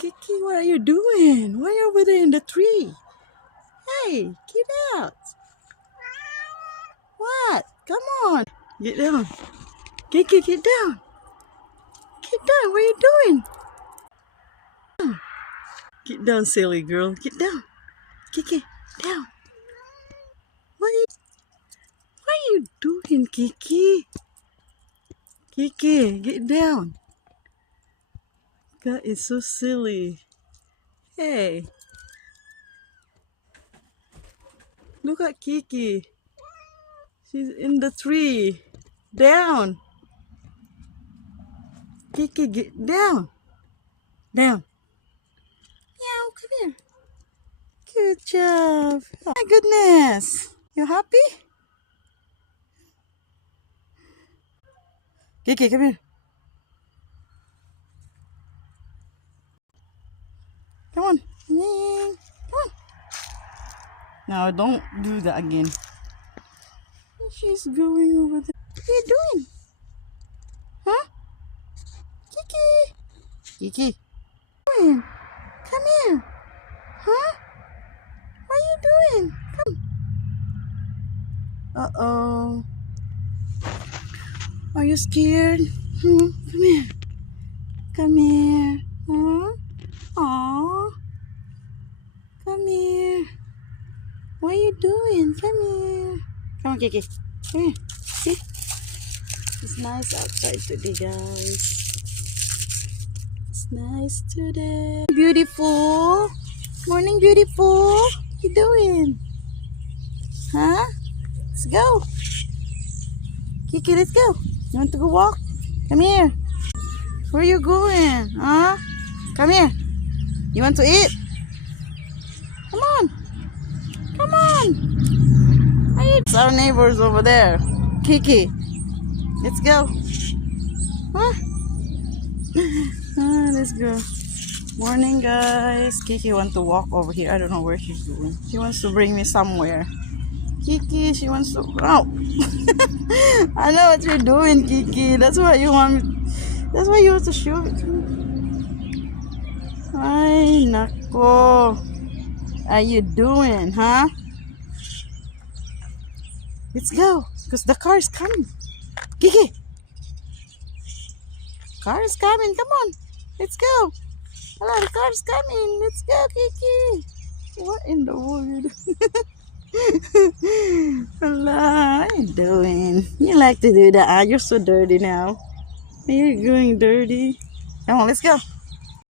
Kiki, what are you doing? Why are you over there in the tree? Hey, get out. What? Come on. Get down. Kiki, get down. Get down. What are you doing? Get down, silly girl. Get down. Kiki, down. What are you doing, Kiki? Kiki, get down. God is so silly. Hey, look at Kiki. She's in the tree. Down. Kiki, get down. Down. Meow, come here. Good job. Oh my goodness. You happy? Kiki, come here. Come on. Come on. Now don't do that again. She's going over there. What are you doing? Huh? Kiki. Kiki. Come here. Huh? What are you doing? Come. Uh-oh. Are you scared? Come here. Come here. Huh? Aw. Come here. What are you doing? Come here. Come on, Kiki. Come here. See? It's nice outside today, guys. It's nice today. Beautiful. Morning, beautiful. What you doing? Huh? Let's go. Kiki, let's go. You want to go walk? Come here. Where are you going? Huh? Come here. You want to eat? Come on. Come on. It's our neighbors over there. Kiki. Let's go. Huh? Let's go. Morning, guys. Kiki wants to walk over here. I don't know where she's going. She wants to bring me somewhere. Kiki, she wants to. Oh. I know what you're doing, Kiki. That's why you want me. That's why you want to show it to me. Ay, nako. Are you doing, huh? Let's go, because the car is coming. Kiki, car is coming. Come on, let's go. Hello, the car is coming. Let's go, Kiki. What in the world? Hello, what are you doing? You like to do that? You're so dirty now. You're going dirty. Come on, let's go.